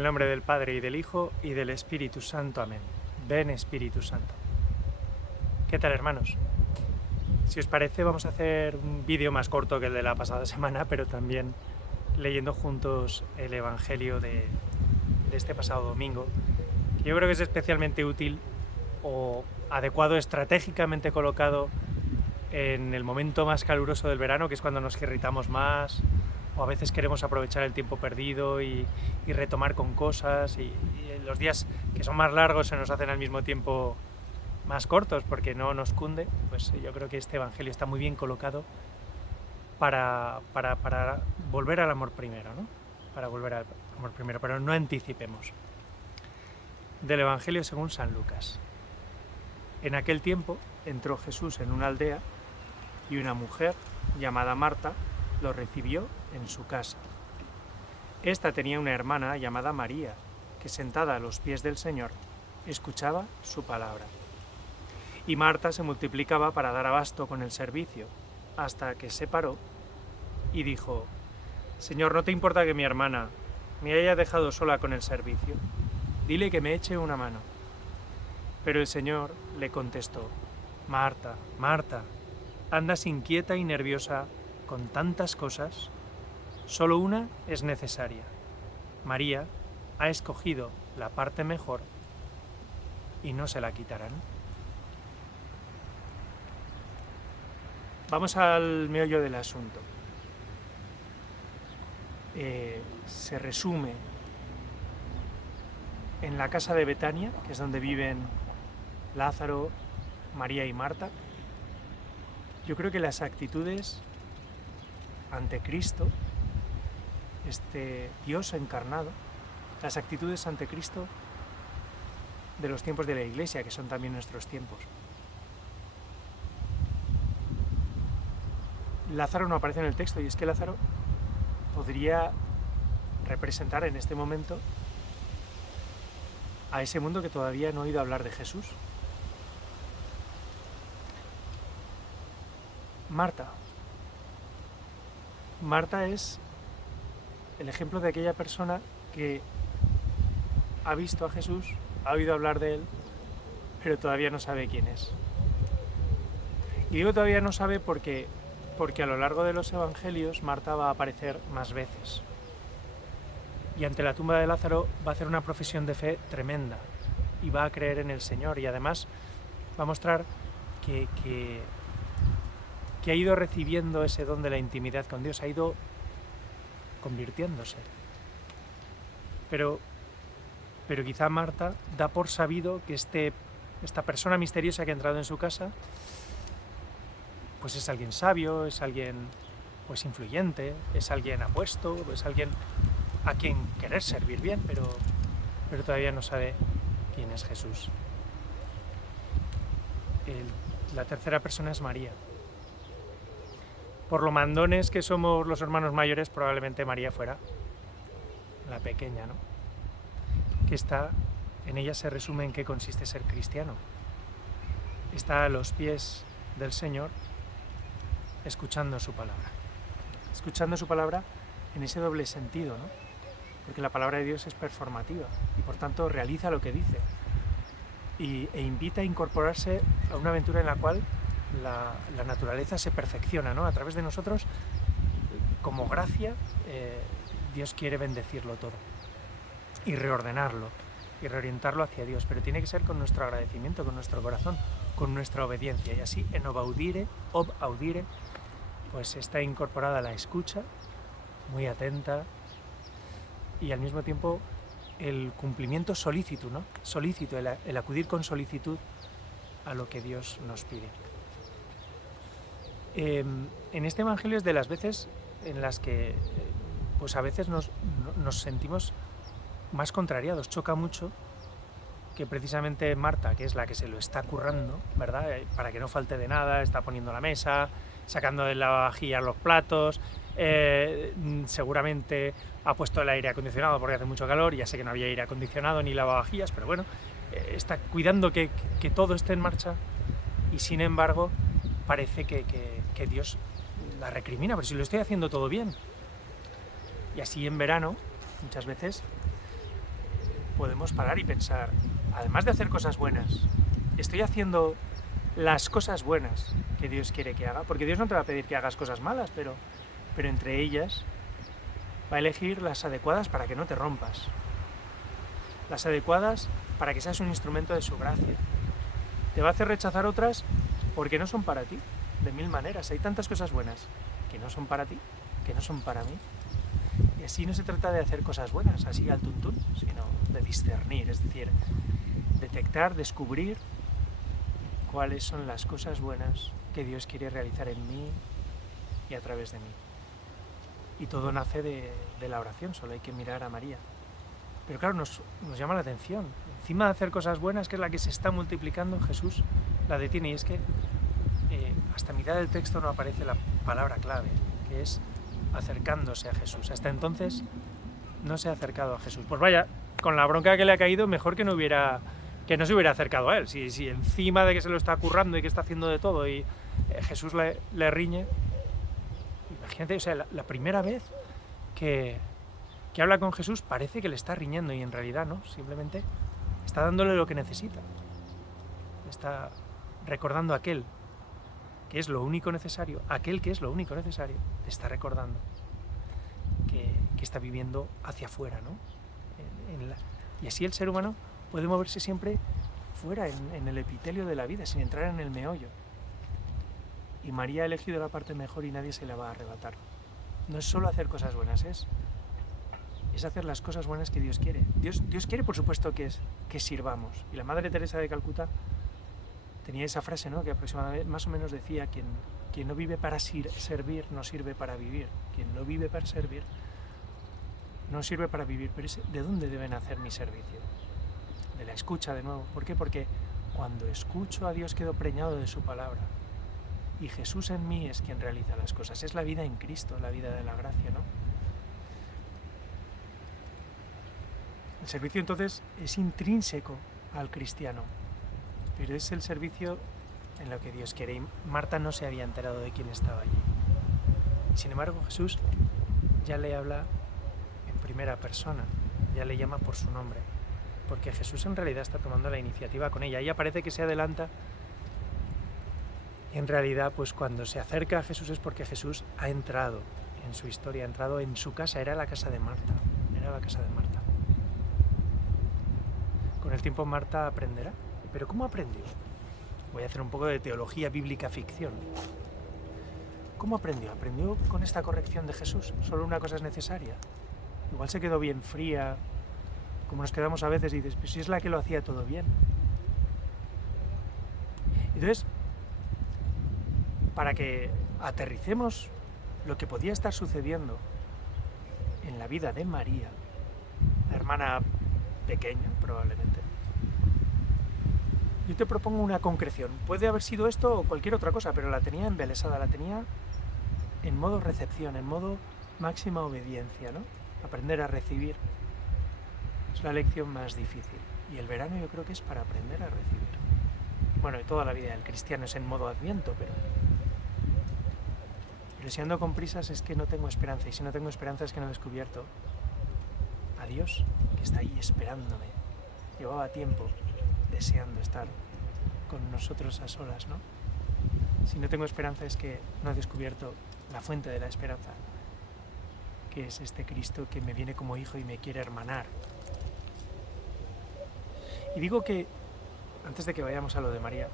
En el nombre del Padre, y del Hijo, y del Espíritu Santo. Amén. Ven, Espíritu Santo. ¿Qué tal, hermanos? Si os parece, vamos a hacer un vídeo más corto que el de la pasada semana, pero también leyendo juntos el Evangelio de este pasado domingo. Yo creo que es especialmente útil o adecuado, estratégicamente colocado en el momento más caluroso del verano, que es cuando nos irritamos más, o a veces queremos aprovechar el tiempo perdido y retomar con cosas, y los días que son más largos se nos hacen al mismo tiempo más cortos porque no nos cunde. Pues yo creo que este Evangelio está muy bien colocado para volver al amor primero, ¿no? Para volver al amor primero, pero no anticipemos. Del Evangelio según San Lucas. En aquel tiempo entró Jesús en una aldea y una mujer llamada Marta lo recibió en su casa. Esta tenía una hermana llamada María, que sentada a los pies del Señor, escuchaba su palabra. Y Marta se multiplicaba para dar abasto con el servicio, hasta que se paró y dijo: Señor, ¿no te importa que mi hermana me haya dejado sola con el servicio? Dile que me eche una mano. Pero el Señor le contestó: Marta, Marta, andas inquieta y nerviosa con tantas cosas. Solo una es necesaria. María ha escogido la parte mejor y no se la quitarán. Vamos al meollo del asunto. Se resume en la casa de Betania, que es donde viven Lázaro, María y Marta. Yo creo que las actitudes ante Cristo, este Dios encarnado, las actitudes ante Cristo de los tiempos de la Iglesia, que son también nuestros tiempos. Lázaro no aparece en el texto, y es que Lázaro podría representar en este momento a ese mundo que todavía no ha oído hablar de Jesús. Marta es el ejemplo de aquella persona que ha visto a Jesús, ha oído hablar de él, pero todavía no sabe quién es. Y digo todavía no sabe porque a lo largo de los evangelios Marta va a aparecer más veces. Y ante la tumba de Lázaro va a hacer una profesión de fe tremenda y va a creer en el Señor, y además va a mostrar que ha ido recibiendo ese don de la intimidad con Dios, ha ido convirtiéndose. Pero quizá Marta da por sabido que esta persona misteriosa que ha entrado en su casa pues es alguien sabio, es alguien pues influyente, es alguien apuesto, es alguien a quien querer servir bien, pero todavía no sabe quién es Jesús. La tercera persona es María. Por lo mandones que somos los hermanos mayores, probablemente María fuera la pequeña, ¿no? Que está, en ella se resume en qué consiste ser cristiano. Está a los pies del Señor, escuchando su palabra. Escuchando su palabra en ese doble sentido, ¿no? Porque la palabra de Dios es performativa y por tanto realiza lo que dice e invita a incorporarse a una aventura en la cual la naturaleza se perfecciona, ¿no? A través de nosotros, como gracia, Dios quiere bendecirlo todo y reordenarlo y reorientarlo hacia Dios, pero tiene que ser con nuestro agradecimiento, con nuestro corazón, con nuestra obediencia, y así en ob audire, pues está incorporada la escucha, muy atenta, y al mismo tiempo el cumplimiento solícito, ¿no? Solícito, el acudir con solicitud a lo que Dios nos pide. En este Evangelio es de las veces en las que pues a veces nos sentimos más contrariados. Choca mucho que precisamente Marta, que es la que se lo está currando, ¿verdad? Para que no falte de nada, está poniendo la mesa, sacando de la vajilla los platos, seguramente ha puesto el aire acondicionado porque hace mucho calor, ya sé que no había aire acondicionado ni lavavajillas, pero bueno, está cuidando que todo esté en marcha, y sin embargo parece que Dios la recrimina, pero si lo estoy haciendo todo bien. Y así en verano, muchas veces, podemos parar y pensar, además de hacer cosas buenas, ¿estoy haciendo las cosas buenas que Dios quiere que haga? Porque Dios no te va a pedir que hagas cosas malas, pero entre ellas va a elegir las adecuadas para que no te rompas. Las adecuadas para que seas un instrumento de su gracia. Te va a hacer rechazar otras porque no son para ti, de mil maneras. Hay tantas cosas buenas que no son para ti, que no son para mí. Y así no se trata de hacer cosas buenas, así al tuntún, sino de discernir, es decir, detectar, descubrir cuáles son las cosas buenas que Dios quiere realizar en mí y a través de mí. Y todo nace de la oración, solo hay que mirar a María. Pero claro, nos llama la atención. Encima de hacer cosas buenas, que es la que se está multiplicando, Jesús la detiene. Y es que hasta mitad del texto no aparece la palabra clave, que es acercándose a Jesús. Hasta entonces no se ha acercado a Jesús. Pues vaya, con la bronca que le ha caído, mejor que no se hubiera acercado a él. Si encima de que se lo está currando y que está haciendo de todo y Jesús le riñe. Imagínate, o sea, la primera vez que habla con Jesús parece que le está riñendo y en realidad no, simplemente está dándole lo que necesita. Está recordando aquel que es lo único necesario, le está recordando que está viviendo hacia afuera, ¿no? Y así el ser humano puede moverse siempre fuera, en el epitelio de la vida, sin entrar en el meollo. Y María ha elegido la parte mejor y nadie se la va a arrebatar. No es solo hacer cosas buenas, es hacer las cosas buenas que Dios quiere. Dios quiere, por supuesto, que sirvamos. Y la Madre Teresa de Calcuta tenía esa frase, ¿no?, que aproximadamente más o menos decía: quien no vive para servir, no sirve para vivir. Quien no vive para servir, no sirve para vivir. Pero ¿de dónde debe nacer mi servicio? De la escucha, de nuevo. ¿Por qué? Porque cuando escucho a Dios quedo preñado de su palabra. Y Jesús en mí es quien realiza las cosas. Es la vida en Cristo, la vida de la gracia, ¿no? El servicio entonces es intrínseco al cristiano, pero es el servicio en lo que Dios quiere. Y Marta no se había enterado de quién estaba allí. Sin embargo, Jesús ya le habla en primera persona, ya le llama por su nombre, porque Jesús en realidad está tomando la iniciativa con ella. Ella parece que se adelanta. Y en realidad, pues cuando se acerca a Jesús es porque Jesús ha entrado en su historia, ha entrado en su casa. Era la casa de Marta, Con el tiempo Marta aprenderá. ¿Pero cómo aprendió? Voy a hacer un poco de teología bíblica ficción. ¿Cómo aprendió? ¿Aprendió con esta corrección de Jesús? Solo una cosa es necesaria. Igual se quedó bien fría, como nos quedamos a veces y dices, pues si es la que lo hacía todo bien. Entonces, para que aterricemos lo que podía estar sucediendo en la vida de María, la hermana pequeña probablemente, yo te propongo una concreción. Puede haber sido esto o cualquier otra cosa, pero la tenía embelesada, la tenía en modo recepción, en modo máxima obediencia, ¿no? Aprender a recibir es la lección más difícil. Y el verano yo creo que es para aprender a recibir. Bueno, y toda la vida del cristiano es en modo Adviento, pero si ando con prisas es que no tengo esperanza, y si no tengo esperanza es que no he descubierto a Dios, que está ahí esperándome. Llevaba tiempo deseando estar con nosotros a solas, ¿no? Si no tengo esperanza es que no he descubierto la fuente de la esperanza, que es este Cristo que me viene como hijo y me quiere hermanar. Y digo que, antes de que vayamos a lo de María,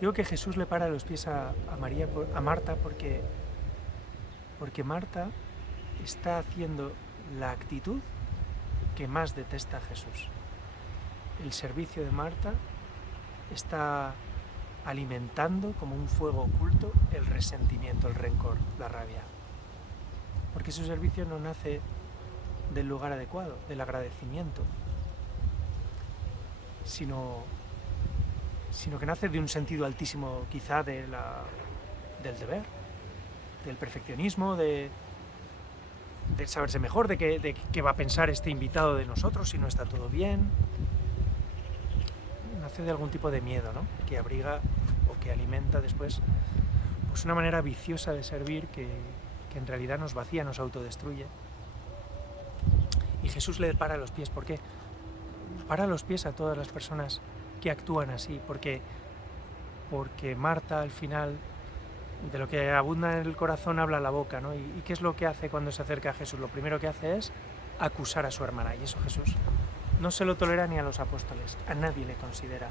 digo que Jesús le para los pies a Marta porque Marta está haciendo la actitud que más detesta Jesús. El servicio de Marta está alimentando como un fuego oculto el resentimiento, el rencor, la rabia. Porque su servicio no nace del lugar adecuado, del agradecimiento, sino que nace de un sentido altísimo, quizá del deber, del perfeccionismo, de saberse mejor, de qué va a pensar este invitado de nosotros si no está todo bien. Nace de algún tipo de miedo, ¿no?, que abriga o que alimenta después pues una manera viciosa de servir que en realidad nos vacía, nos autodestruye. Y Jesús le para los pies. ¿Por qué? Para los pies a todas las personas que actúan así, porque Marta al final, de lo que abunda en el corazón habla la boca, ¿no? ¿Y qué es lo que hace cuando se acerca a Jesús? Lo primero que hace es acusar a su hermana, y eso Jesús no se lo tolera ni a los apóstoles, a nadie le considera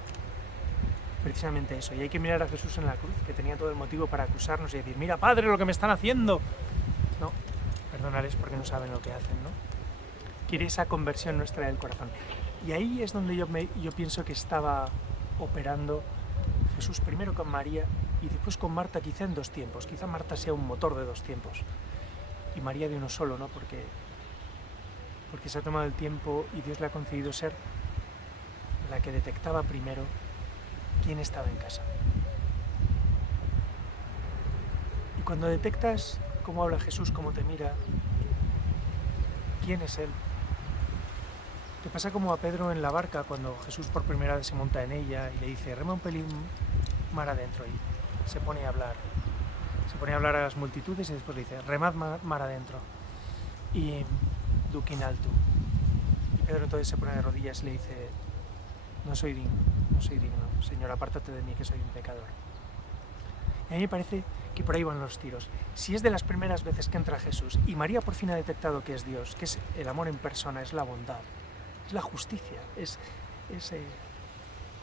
precisamente eso. Y hay que mirar a Jesús en la cruz, que tenía todo el motivo para acusarnos y decir, mira, Padre, lo que me están haciendo. No, perdónales porque no saben lo que hacen, ¿no? Quiere esa conversión nuestra del corazón. Y ahí es donde yo pienso que estaba operando Jesús, primero con María y después con Marta, quizá en dos tiempos. Quizá Marta sea un motor de dos tiempos y María de uno solo, ¿no? Porque se ha tomado el tiempo y Dios le ha concedido ser la que detectaba primero quién estaba en casa. Y cuando detectas cómo habla Jesús, cómo te mira, quién es Él, te pasa como a Pedro en la barca cuando Jesús por primera vez se monta en ella y le dice, rema un pelín mar adentro, y se pone a hablar a las multitudes y después le dice, remad mar adentro y duc in alto. Y Pedro entonces se pone de rodillas y le dice, no soy digno, Señor, apártate de mí que soy un pecador. Y a mí me parece que por ahí van los tiros. Si es de las primeras veces que entra Jesús y María por fin ha detectado que es Dios, que es el amor en persona, es la bondad, es la justicia, es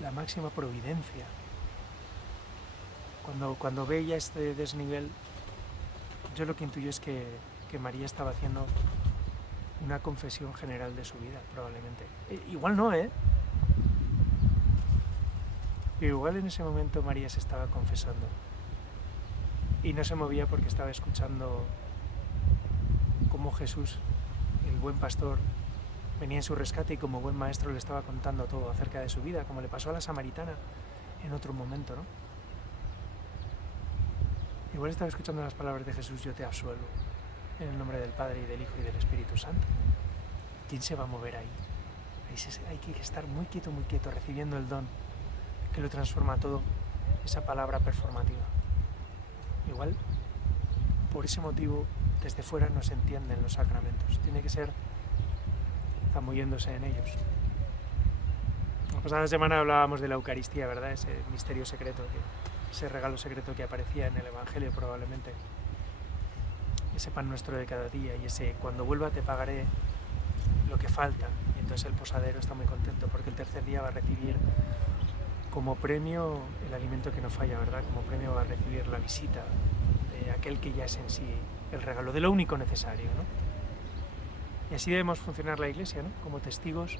la máxima providencia. Cuando ve ya este desnivel, yo lo que intuyo es que María estaba haciendo una confesión general de su vida, probablemente. Igual no, pero igual en ese momento María se estaba confesando y no se movía porque estaba escuchando cómo Jesús, el buen pastor, venía en su rescate y como buen maestro le estaba contando todo acerca de su vida, como le pasó a la samaritana en otro momento, ¿no? Igual estaba escuchando las palabras de Jesús, yo te absuelvo, en el nombre del Padre y del Hijo y del Espíritu Santo. ¿Quién se va a mover ahí? Hay que estar muy quieto, recibiendo el don que lo transforma todo, esa palabra performativa. Igual, por ese motivo, desde fuera no se entienden los sacramentos. Tiene que ser zambulléndose en ellos. La pasada semana hablábamos de la Eucaristía, ¿verdad? Ese misterio secreto, ese regalo secreto que aparecía en el Evangelio probablemente. Ese pan nuestro de cada día y ese cuando vuelva te pagaré lo que falta. Y entonces el posadero está muy contento porque el tercer día va a recibir como premio el alimento que no falla, ¿verdad? Como premio va a recibir la visita de aquel que ya es en sí el regalo, de lo único necesario, ¿no? Y así debemos funcionar la Iglesia, ¿no? Como testigos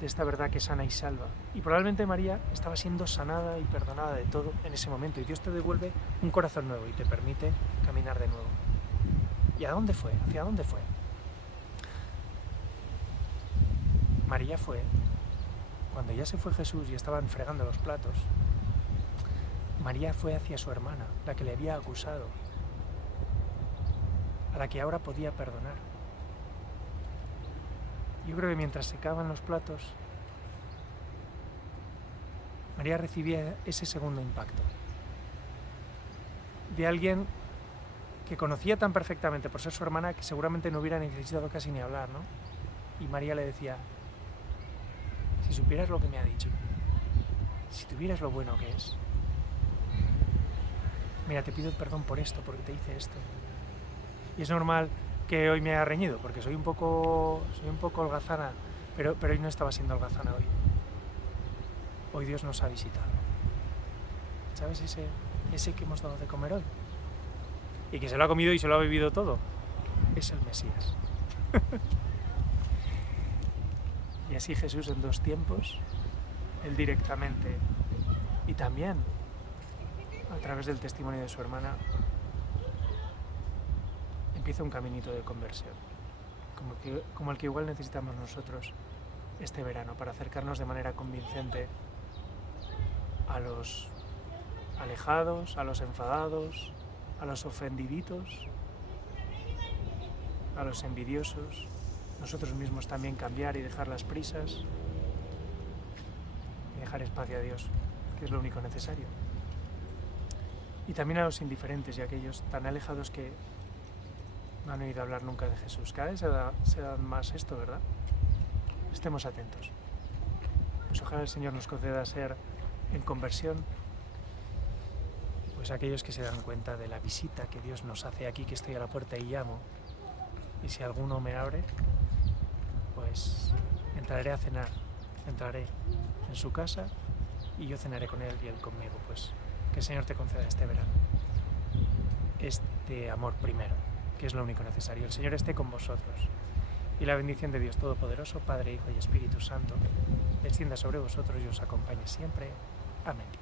de esta verdad que sana y salva. Y probablemente María estaba siendo sanada y perdonada de todo en ese momento y Dios te devuelve un corazón nuevo y te permite caminar de nuevo. ¿Y a dónde fue? ¿Hacia dónde fue? María fue cuando ya se fue Jesús y estaban fregando los platos. María fue hacia su hermana, la que le había acusado, a la que ahora podía perdonar. Yo creo que mientras secaban los platos, María recibía ese segundo impacto de alguien que conocía tan perfectamente por ser su hermana que seguramente no hubiera necesitado casi ni hablar, ¿no? Y María le decía, si supieras lo que me ha dicho, si tuvieras lo bueno que es, mira, te pido perdón por esto, porque te hice esto. Y es normal que hoy me haya reñido, porque soy un poco holgazana, pero hoy no estaba siendo holgazana hoy. Hoy Dios nos ha visitado. ¿Sabes ese que hemos dado de comer hoy? Y que se lo ha comido y se lo ha bebido todo. Es el Mesías. Y así Jesús en dos tiempos, él directamente y también a través del testimonio de su hermana, empieza un caminito de conversión, como el que igual necesitamos nosotros este verano para acercarnos de manera convincente a los alejados, a los enfadados, a los ofendiditos, a los envidiosos, nosotros mismos también cambiar y dejar las prisas y dejar espacio a Dios, que es lo único necesario. Y también a los indiferentes y a aquellos tan alejados que no han oído hablar nunca de Jesús. Cada vez se da más esto, ¿verdad? Estemos atentos. Pues ojalá el Señor nos conceda ser en conversión pues aquellos que se dan cuenta de la visita que Dios nos hace aquí, que estoy a la puerta y llamo. Y si alguno me abre, pues entraré a cenar, entraré en su casa y yo cenaré con él y él conmigo. Pues que el Señor te conceda este verano este amor primero, que es lo único necesario. El Señor esté con vosotros y la bendición de Dios Todopoderoso, Padre, Hijo y Espíritu Santo, descienda sobre vosotros y os acompañe siempre. Amén.